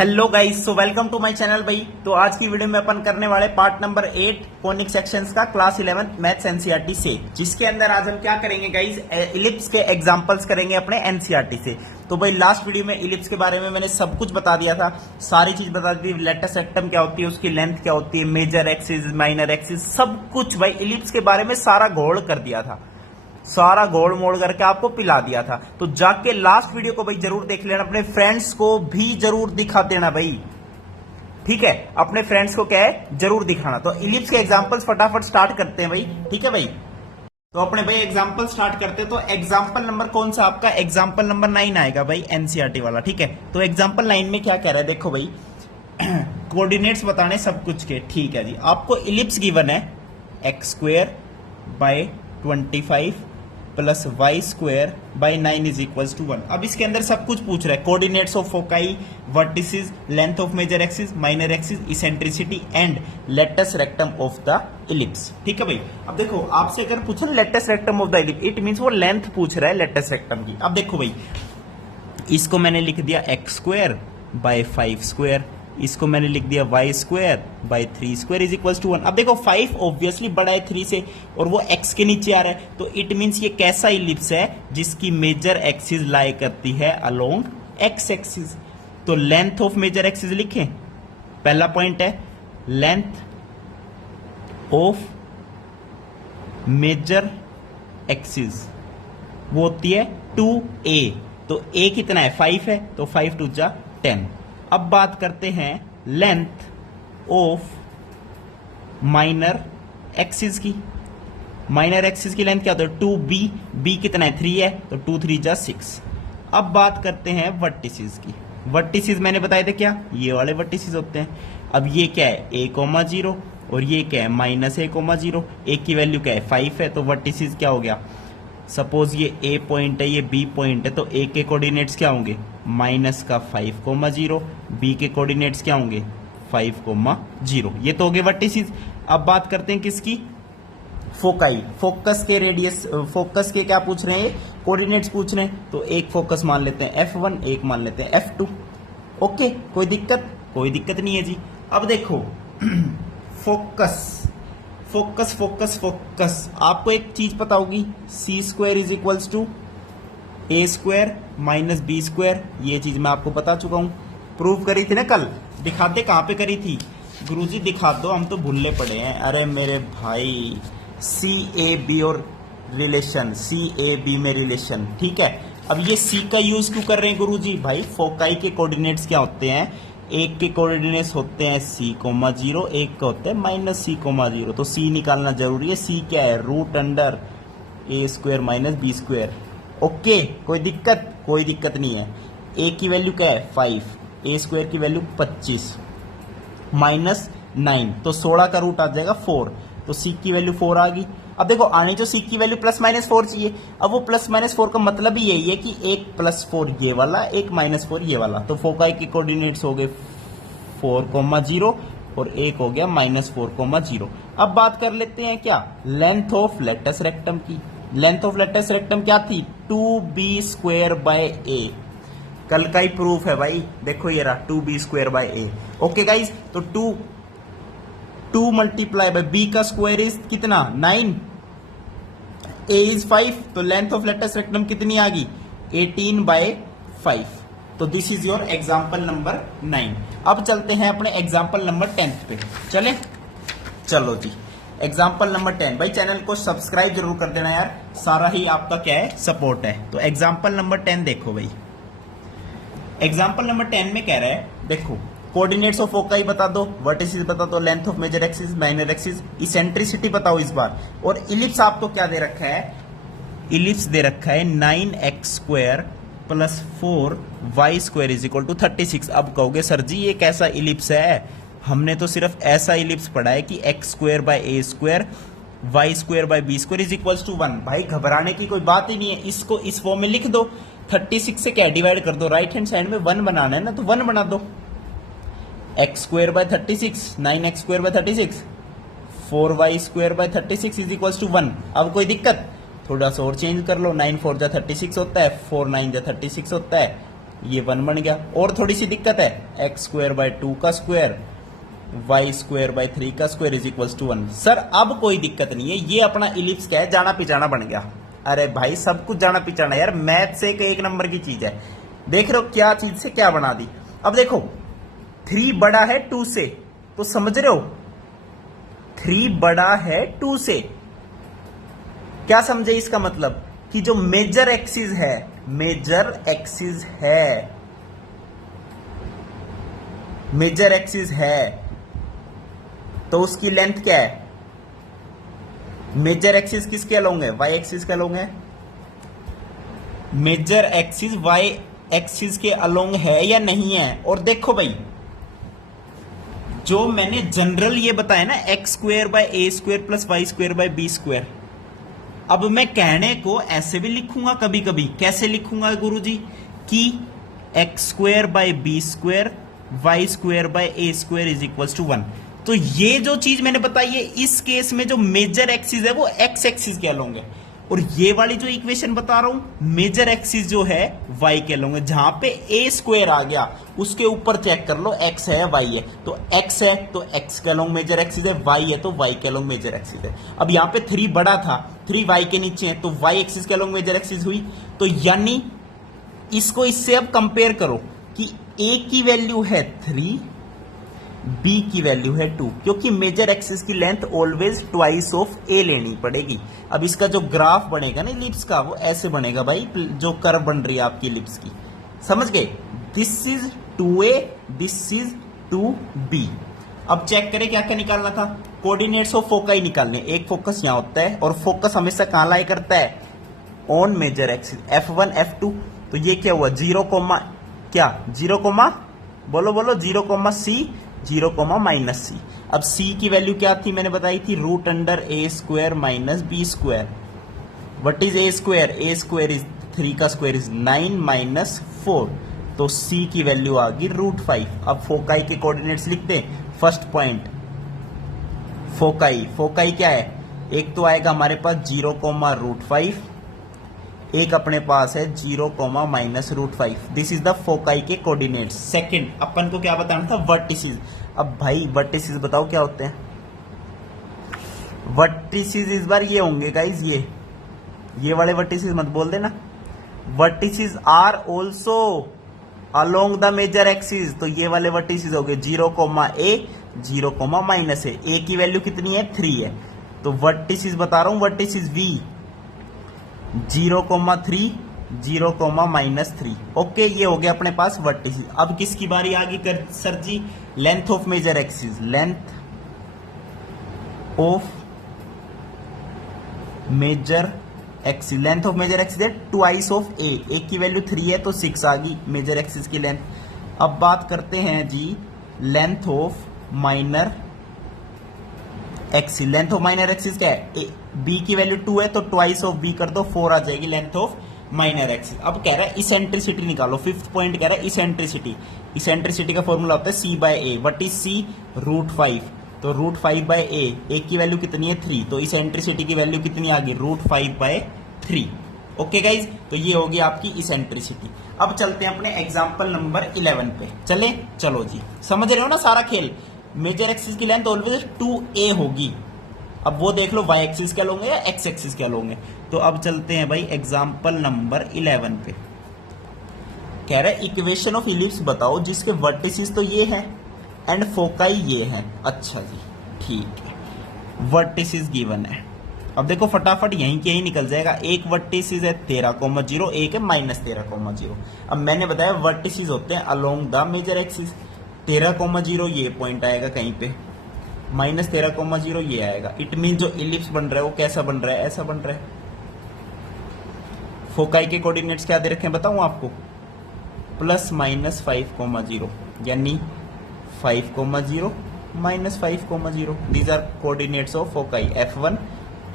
Hello guys, so welcome to my channel भाई। तो आज की वीडियो में अपन करने वाले पार्ट नंबर 8 कॉनिक सेक्शंस का क्लास 11 मैथ्स एनसीईआरटी से, जिसके अंदर आज हम क्या करेंगे गाइस, इलिप्स के एग्जांपल्स करेंगे अपने एनसीईआरटी से। तो भाई लास्ट वीडियो में इलिप्स के बारे में मैंने सब कुछ बता दिया था, सारी चीज बता दी थी। लेटस रेक्टम क्या होती है, उसकी लेंथ क्या होती है, मेजर एक्सिस माइनर एक्सिस, सब कुछ भाई इलिप्स के बारे में सारा घोड़ कर दिया था, सारा गोल मोड़ करके आपको पिला दिया था। तो जाके लास्ट वीडियो को भाई जरूर देख लेना, अपने फ्रेंड्स को भी जरूर दिखा देना भाई, ठीक है। अपने फ्रेंड्स को क्या है, जरूर दिखाना। तो इलिप्स के एग्जांपल्स फटाफट स्टार्ट करते हैं भाई, ठीक है भाई। तो अपने भाई एग्जांपल स्टार्ट करते हैं। तो एग्जांपल नंबर कौन सा आपका, एग्जांपल नंबर 9 आएगा भाई एनसीईआरटी वाला, ठीक है। तो एग्जांपल 9 में क्या कह रहा है, देखो भाई कोऑर्डिनेट्स बताने सब कुछ के, ठीक है जी। आपको इलिप्स गिवन है x² by 25 plus y² by 9 is equals to 1। अब इसके अंदर सब कुछ पूछ रहा है, coordinates of foci, vertices, length of major axis, minor axis, eccentricity and latus rectum of the ellipse, ठीक है भाई। अब देखो आपसे अगर पूछे latus rectum of the ellipse, it means वो लेंथ पूछ रहा है लेटस रेक्टम की। अब देखो भाई, इसको मैंने लिख दिया x² बाय 5², इसको मैंने लिख दिया y² by 3² is equal to 1। अब देखो 5 ऑब्वियसली बड़ा है 3 से, और वो x के नीचे आ रहा है, तो इट मींस ये कैसा इलिप्स है जिसकी मेजर एक्सिस लाई करती है अलोंग x एक्सिस। तो लेंथ ऑफ मेजर एक्सिस लिखें, पहला पॉइंट है लेंथ ऑफ मेजर एक्सिस वो होती है 2a। तो a कितना है, 5 है, तो 5 2 जा 10। अब बात करते हैं लेंथ ऑफ माइनर एक्सिस की। माइनर एक्सिस की लेंथ क्या होता है, 2b, b कितना है 3 है, तो 2 3 जा 6। अब बात करते हैं वर्टिसेस की। वर्टिसेस मैंने बताए थे क्या, ये वाले वर्टिसेस होते हैं। अब ये क्या है a,0 और ये क्या है -a,0। a की वैल्यू क्या है 5 है, तो वर्टिसेस क्या हो गया, सपोज ये a पॉइंट है, ये b पॉइंट है, तो a के कोऑर्डिनेट्स क्या होंगे -5,0, b के कोऑर्डिनेट्स क्या होंगे 5,0। ये तो हो गए वर्टिसेस। अब बात करते हैं किसकी, फोकाई। फोकस के रेडियस, फोकस के क्या पूछ रहे हैं, कोऑर्डिनेट्स पूछ रहे हैं। तो एक फोकस मान लेते हैं f1, एक मान लेते हैं f2। ओके, कोई दिक्कत, कोई दिक्कत नहीं है जी। अब देखो फोकस फोकस फोकस फोकस, आपको एक चीज पता होगी, c² is equals to a² minus b²। ये चीज मैं आपको बता चुका हूं, प्रूव करी थी ना कल। दिखाते कहां पे करी थी गुरुजी, दिखा दो, हम तो भूलने पड़े हैं। अरे मेरे भाई CAB और रिलेशन, CAB में रिलेशन, ठीक है। अब ये C का यूज क्यों कर रहे हैं गुरुजी, भाई फोकाई के कोऑर्डिनेट्स क्या होते हैं, एक के कोऑर्डिनेट्स होते हैं c,0, एक का होता है -c,0। तो c निकालना जरूरी है। c क्या है, √a² माइनस b²। ओके, कोई दिक्कत, कोई दिक्कत नहीं है। a की वैल्यू क्या है 5, a² की वैल्यू 25 -9, तो 16 का रूट आ जाएगा 4, तो c की वैल्यू 4 आ गई। अब देखो आने जो c की वैल्यू +-4 चाहिए। अब वो +-4 का मतलब ही यही है कि एक +4 ये वाला, एक -4 ये वाला। तो फोकाई के कोऑर्डिनेट्स हो गए 4,0 और एक हो गया -4,0। अब बात कर लेते हैं क्या, लेंथ ऑफ लेटस रेक्टम की। लेंथ ऑफ लेटस रेक्टम क्या थी, 2b² बाय a। कल का ही प्रूफ है भाई, देखो ये रहा 2b² bye a। Okay guys, तो 2 मल्टीप्लाई बाय b का स्क्वायर इज कितना 9, a इज 5, तो लेंथ ऑफ लेटस रेक्टम कितनी आ गई 18/5। तो this is your example number 9। अब चलते हैं अपने एग्जाम्पल नंबर 10 पे, चले चलो जी। एग्जाम्पल नंबर 10, भाई चैनल को सब्सक्राइब जरूर कर देना यार, सारा ही आपका क्या है, सपोर्ट है। तो एग्जाम्पल नंबर 10 देखो भाई, एग्जाम्पल नंबर 10 में कह रहा है, देखो कोऑर्डिनेट्स ऑफ फोकाई बता दो, वर्टिसेस बता दो, length of major axis, minor axis, eccentricity बताओ इस बार, और इलिप्स आपको क्या दे रखा है, इलिप्स दे रखा है 9x² plus 4y² is equal to 36। अब कहोगे सर जी ये कैसा इलिप्स है, हमने तो सिर्फ ऐसा इलिप्स पढ़ा है कि x² by a², y² by b² is equal to 1। भाई घबराने की कोई बात ही नहीं है, इसको इस फॉर्म में लिख दो। 36 से क्या डिवाइड कर दो, राइट हैंड साइड में 1 बनाना है ना, तो 1 बना दो। x² by 36, 9x² by 36, 4y² by 36 is equal to 1। अब कोई दिक्कत, थोड़ा सा और चेंज कर लो, 9 4 जा 36 होता है, 4 9 जा 36 होता है, ये 1 बन गया। और थोड़ी सी दिक्कत है, एक्स स्क्वायर बाय 2 का स्क्वायर वाई स्क्वायर बाय 3 का square is equals to 1। Sir अब कोई दिक्कत नहीं है, ये अपना इलिप्स क्या है, जाना पिचाना बन गया। अरे भाई सब कुछ जाना पिचाना यार, मैथ से एक नंबर की चीज है। देख रहे हो क्या चीज से क्या बना दी। अब देखो 3 बड़ा है 2 से, तो समझ रहे हो 3 बड़ा है 2 से। क्या समझे इसका मतलब कि जो मेजर एक्सिस है, मेजर एक्सिस है, मेजर एक्सिस है, तो उसकी लेंथ क्या है। मेजर एक्सिस किसके अलोंग है, वाई एक्सिस के अलोंग है। मेजर एक्सिस वाई एक्सिस के अलोंग है या नहीं है। और देखो भाई जो मैंने जनरल ये बताया ना, x square by a square plus y square by b square, अब मैं कहने को ऐसे भी लिखूंगा कभी कभी। कैसे लिखूंगा गुरुजी, कि x square by b square y square by a square is equals to 1। तो ये जो चीज मैंने बताई है, इस केस में जो मेजर एक्सिस है वो एक्स एक्सिस के अलोंग है, और ये वाली जो इक्वेशन बता रहा हूं मेजर एक्सिस जो है वाई के अलोंग है। जहां पे ए स्क्वायर आ गया उसके ऊपर चेक कर लो एक्स है या वाई है, तो एक्स है तो एक्स के अलोंग मेजर एक्सिस है, वाई है तो वाई के अलोंग मेजर एक्सिस है। अब यहां पे 3 बड़ा था, 3 वाई के नीचे है, तो वाई एक्सिस के अलोंग मेजर एक्सिस हुई। तो यानी इसको इससे अब कंपेयर करो कि ए की वैल्यू है 3, बी की वैल्यू है 2, क्योंकि मेजर एक्सिस की लेंथ ऑलवेज ट्वाइस ऑफ ए लेनी पड़ेगी। अब इसका जो ग्राफ बनेगा ना इलिप्स का, वो ऐसे बनेगा भाई, जो कर्व बन रही है आपकी इलिप्स की, समझ गए। This is 2a, this is 2b। अब चेक करें क्या क्या निकालना था, कोऑर्डिनेट्स ऑफ फोकाई निकालने। एक फोकस यहां होता है, और फोकस हमेशा कहां लाई करता है, on major axis, F1 F2। तो ये क्या हुआ 0, क्या 0, बोलो बोलो 0, C 0, -c। अब c की वैल्यू क्या थी मैंने बताई थी, root under a square minus b square. What is a square, a square is 3 का स्क्वायर इज 9 माइनस 4, तो c की वैल्यू आ गई √5। अब फोकाई के कोऑर्डिनेट्स लिखते हैं। फर्स्ट पॉइंट फोकाई, फोकाई क्या है, एक तो आएगा हमारे पास 0, √5, एक अपने पास है 0, -√5। दिस इज द फोकाई के कोऑर्डिनेट्स। सेकंड अपन को क्या बताना था, वर्टिसेस। अब भाई वर्टिसेस बताओ क्या होते हैं। वर्टिसेस इस बार ये होंगे गाइज, ये वाले वर्टिसेस मत बोल देना। Vertices are also along the major axis, तो ये वाले वर्टिसेस हो गए 0, A 0, -a। ए की वैल्यू कितनी है 3 है, तो वर्टिसेस बता रहा हूं, वर्टिसेस V 0,3 0, -3। ओके, ये हो गया अपने पास वर्टिसेस। अब किसकी बारी आ गई कर सर जी, length of major axis. Length of major axis, length of major axis है ट्वाइस ऑफ ए। ए की वैल्यू 3 है तो 6 आ गई मेजर एक्सिस की लेंथ। अब बात करते हैं जी length of minor axis. Length of minor axis क्या है, बी की वैल्यू 2 है तो ट्वाइस ऑफ बी कर दो, 4 आ जाएगी लेंथ ऑफ माइनर एक्सिस। अब कह रहा है इसेंट्रिसिटी निकालो। फिफ्थ पॉइंट कह रहा है इसेंट्रिसिटी। इसेंट्रिसिटी का फॉर्मूला होता है C/A। व्हाट इज C, √5, तो √5/a। ए की वैल्यू कितनी है 3, तो इसेंट्रिसिटी की वैल्यू कितनी आ गई √5/3। ओके गाइज, तो ये होगी आपकी इसेंट्रिसिटी। अब चलते हैं अपने एग्जाम्पल नंबर 11 पे। चले, चलो जी, समझ रहे हो ना सारा खेल। मेजर एक्सिस की लेंथ ऑलवेज 2a होगी। अब वो देख लो वाई एक्सिस क्या लोगे या एक्स एक्सिस क्या लोगे। तो अब चलते हैं भाई एग्जाम्पल नंबर 11 पे। कह रहा है इक्वेशन ऑफ इलिप्स बताओ जिसके वर्टिसेस तो ये है एंड फोकाई ये है। अच्छा जी, ठीक है, वर्टिसेस गिवन है। अब देखो फटाफट यहीं के यहीं निकल जाएगा। एक वर्टिसेस है 13,0, एक है -13,0। अब मैंने बताया वर्टिसेस होते हैं अलोंग द मेजर एक्सिस। 13,0 ये पॉइंट आएगा कहीं पे, -13,0 ये आएगा। इट मीन जो इलिप्स बन रहा है वो कैसा बन रहा है, ऐसा बन रहा है। फोकाई के कोऑर्डिनेट्स क्या दे रखे हैं बताऊं आपको, +-5,0, यानी 5,0 -5,0। These are coordinates of foci F1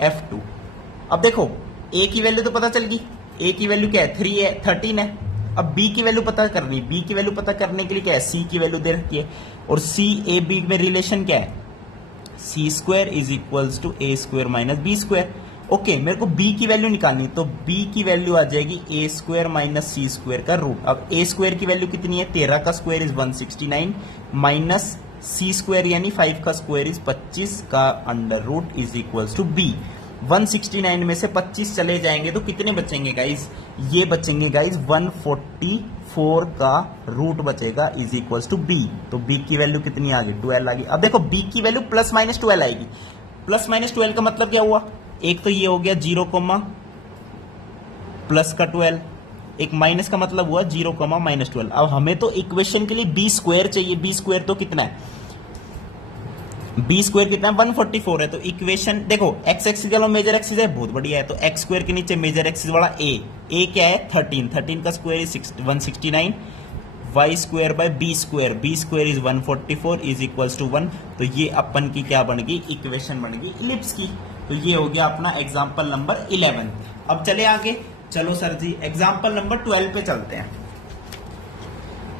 F2। अब देखो ए की वैल्यू तो पता चल गई, ए की वैल्यू क्या है 3 है, 13 है। अब बी की वैल्यू पता करनी, बी की वैल्यू पता करने के लिए क्या है, सी की वैल्यू दे रखी है। और सी ए बी में रिलेशन क्या है, C² = A² - B²। ओके, मेरे को b की वैल्यू निकालनी, तो b की वैल्यू आ जाएगी a square minus c square का रूट। अब ए स्क्वायर की वैल्यू कितनी है, 13 का square is 169 minus c square यानी 5 का स्क्वायर इज 25 का under root is equals to b. 169 में से 25 चले जाएंगे तो कितने बचेंगे गाइज, ये बचेंगे गाइज 144 का रूट बचेगा इज इक्वल्स टू बी। तो बी की वैल्यू कितनी आ गई, 12 आ गई। अब देखो बी की वैल्यू प्लस माइनस 12 आएगी। प्लस माइनस 12 का मतलब क्या हुआ, एक तो ये हो गया 0 कोमा प्लस का 12, एक माइनस का मतलब हुआ 0 कोमा माइनस 12। अब हमें तो इक्वेशन के लिए बी स्क्वायर चाहिए, बी स्क्वायर तो कितना है, बी स्क्वायर कितना है 144 है। तो इक्वेशन देखो एक्स एक्सिस का मेजर एक्सिस है, बहुत बढ़िया है। तो एक्स स्क्वायर के नीचे मेजर एक्सिस वाला ए क्या है 13, 13 का square is 169 y square by b square is 144 is equals to 1। तो ये अपन की क्या बन गई, इक्वेशन बन गई इलिप्स की। तो ये हो गया अपना एग्जाम्पल नंबर 11। अब चले आगे, चलो सर जी एग्जाम्पल नंबर 12 पे चलते हैं।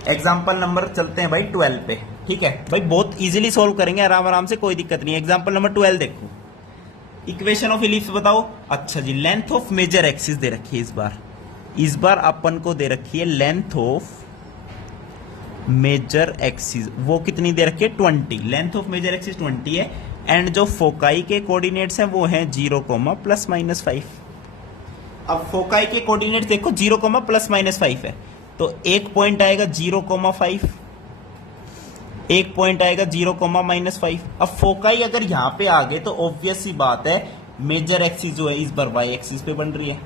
एग्जाम्पल नंबर चलते हैं भाई 12 पे, ठीक है भाई, बहुत इजीली सॉल्व करेंगे आराम आराम से, कोई दिक्कत नहीं। एग्जाम्पल नंबर 12 देखो, इक्वेशन ऑफ इलिप्स बताओ। अच्छा जी, लेंथ ऑफ मेजर एक्सिस दे रखी है इस बार अपन को दे रखी है लेंथ ऑफ मेजर एक्सिस, वो कितनी दे रखी है 20, लेंथ ऑफ मेजर एक्सिस 20 है। एंड जो फोकाई के कोऑर्डिनेट्स हैं वो हैं 0 प्लस माइनस 5। अब फोकाई के कोऑर्डिनेट्स देखो 0 प्लस माइनस 5 है, तो एक पॉइंट आएगा 0,5, एक पॉइंट आएगा 0, माइनस 5। अब फोकाई अगर यहां पे आ गए तो ऑब्वियस सी बात है मेजर एक्सिस जो है इस बार वाई एक्सिस पे बन रही है,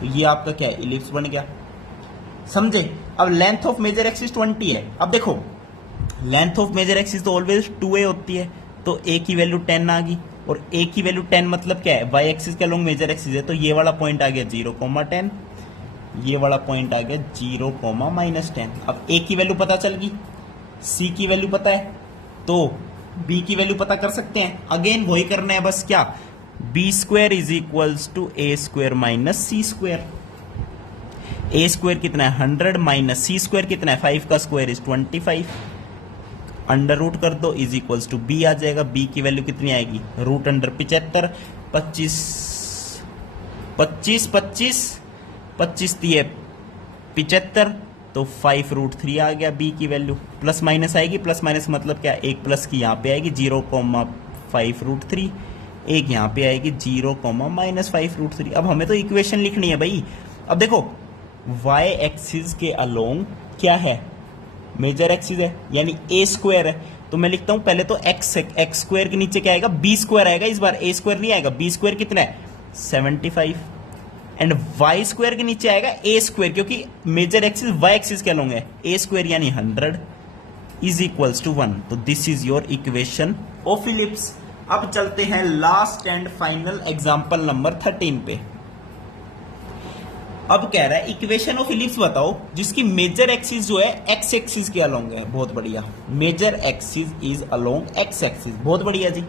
तो ये आपका क्या है इलिप्स बन गया, समझे। अब लेंथ ऑफ मेजर एक्सिस 20 है। अब देखो लेंथ ऑफ मेजर एक्सिस तो ऑलवेज 2a होती है, तो a की वैल्यू 10 आ गई, और a की वैल्यू 10 मतलब क्या है, वाई एक्सिस के अलोंग मेजर एक्सिस है, तो ये वाला पॉइंट आ गया 0,10, ये वाला पॉइंट आ गया 0, माइनस 10। अब a की वैल्यू पता चल गई, c की वैल्यू पता है, तो b की वैल्यू पता कर सकते हैं। अगेन वही करना है बस, क्या b square is equals to a square minus c square. A square कितना है 100 माइनस सी स्क्वायर कितना है 5 का स्क्वायर इज 25, अंडर रूट कर दो इज इक्वल्स टू बी आ जाएगा। बी की वैल्यू कितनी आएगी, रूट अंडर 75, 25 दिए 75, तो 5√3 आ गया बी की वैल्यू। प्लस माइनस आएगी, प्लस माइनस मतलब क्या, एक प्लस की यहाँ पे आएगी 0,5√3, एक यहाँ पे आएगी 0, माइनस 5√3। अब हमें तो इक्वेशन लिखनी है भाई। अब देखो y एक्सिस के अलोंग क्या है, मेजर एक्सिस है यानी a स्क्वायर है, तो मैं लिखता हूं पहले तो x स्क्वायर के नीचे क्या आएगा b स्क्वायर आएगा, इस बार a स्क्वायर नहीं आएगा, b स्क्वायर कितना है 75, एंड y स्क्वायर के नीचे आएगा a स्क्वायर, क्योंकि मेजर एक्सिस y एक्सिस के अलोंग है, a स्क्वायर यानी 100 इज इक्वल्स टू 1। तो this is your equation of ellipse. अब चलते हैं last and final example number 13 पे। अब कह रहा है इक्वेशन ऑफ इलिप्स बताओ जिसकी मेजर एक्सिस जो है एक्स एक्सिस के अलोंग है, बहुत बढ़िया, major axis is along x axis, बहुत बढ़िया जी।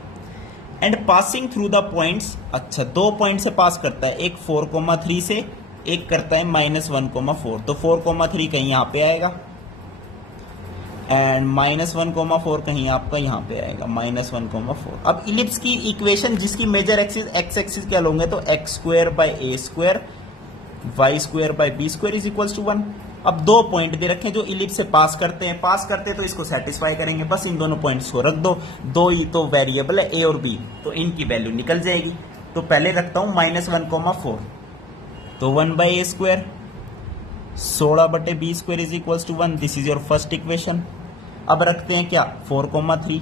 And passing through the points, अच्छा 2 पॉइंट से पास करता है, एक 4,3 से, एक करता है -1,4, तो 4,3 कहीं यहां पे आएगा, एंड -1,4 कहीं आपका यहां पे आएगा -1,4। अब इलिप्स की इक्वेशन जिसकी मेजर एक्सिस एक्स एक्सिस के अलोंग है, तो x square by a square y square by b square is equals to 1। अब 2 पॉइंट दे रखे जो इलिप्स से पास करते हैं तो इसको सेटिस्फाई करेंगे, बस इन दोनों पॉइंट्स को रख दो, दो ही तो वेरिएबल है ए और बी, तो इनकी वैल्यू निकल जाएगी। तो पहले रखता हूं -1,4, तो 1/a square 16/b square is equals to 1, this is your first equation. अब रखते हैं क्या 4,3,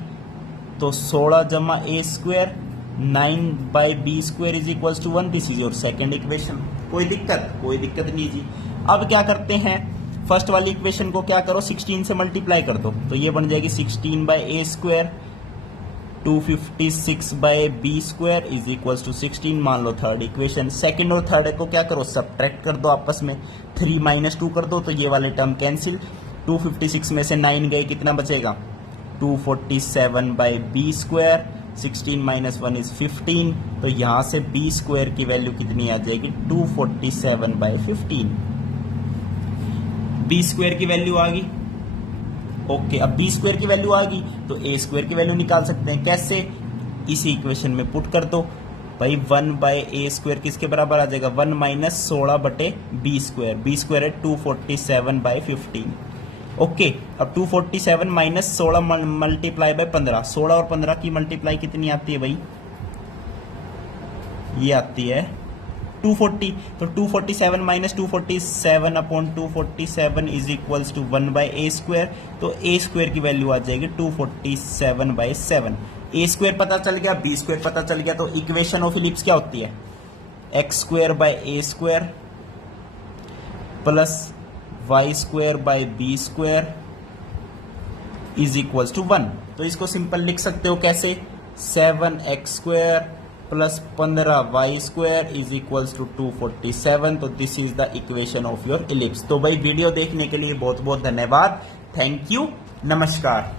तो 16 जमा a square 9/b square is equals to 1, this is your second equation. कोई दिक्कत नहीं जी। अब क्या करते हैं, फर्स्ट वाली इक्वेशन को क्या करो 16 से मल्टीप्लाई कर दो, तो ये बन जाएगी 16/a square 256/b square is equals to 16, मान लो थर्ड इक्वेशन। सेकंड और थर्ड को क्या करो सब्ट्रैक्ट कर दो आपस में, 3 - 2 कर दो, तो ये वाले टर्म कैंसिल, 256 में से 9 गए, कितना बचेगा 247/b स्क्वायर, 16 - 1 इज 15, तो यहां से b स्क्वायर की वैल्यू कितनी आ जाएगी 247/15, b स्क्वायर की वैल्यू आ गई। ओके, अब b स्क्वायर की वैल्यू आ गई तो a स्क्वायर की वैल्यू निकाल सकते हैं, कैसे, इसी इक्वेशन में पुट कर दो, भाई 1/a² किसके बराबर आ जाएगा, 1 माइनस 16/b², b² है 247/15। ओके, अब 247 माइनस 16 मल्टीप्लाई बाय 15, 16 और 15 की मल्टीप्लाई कितनी आती है भाई, ये आती है 240। तो 247 minus 247 upon 247 is equals to 1/a²। तो a² की वैल्यू आ जाएगी 247/7। a² पता चल गया, b² पता चल गया, तो इक्वेशन ऑफ इलिप्स क्या होती है, x² plus y² is equals to 1। तो इसको सिंपल लिख सकते हो कैसे, 7x² plus 15y² is equals to 247। तो this is the equation of your ellipse. तो भाई वीडियो देखने के लिए बहुत बहुत धन्यवाद, थैंक यू, नमस्कार।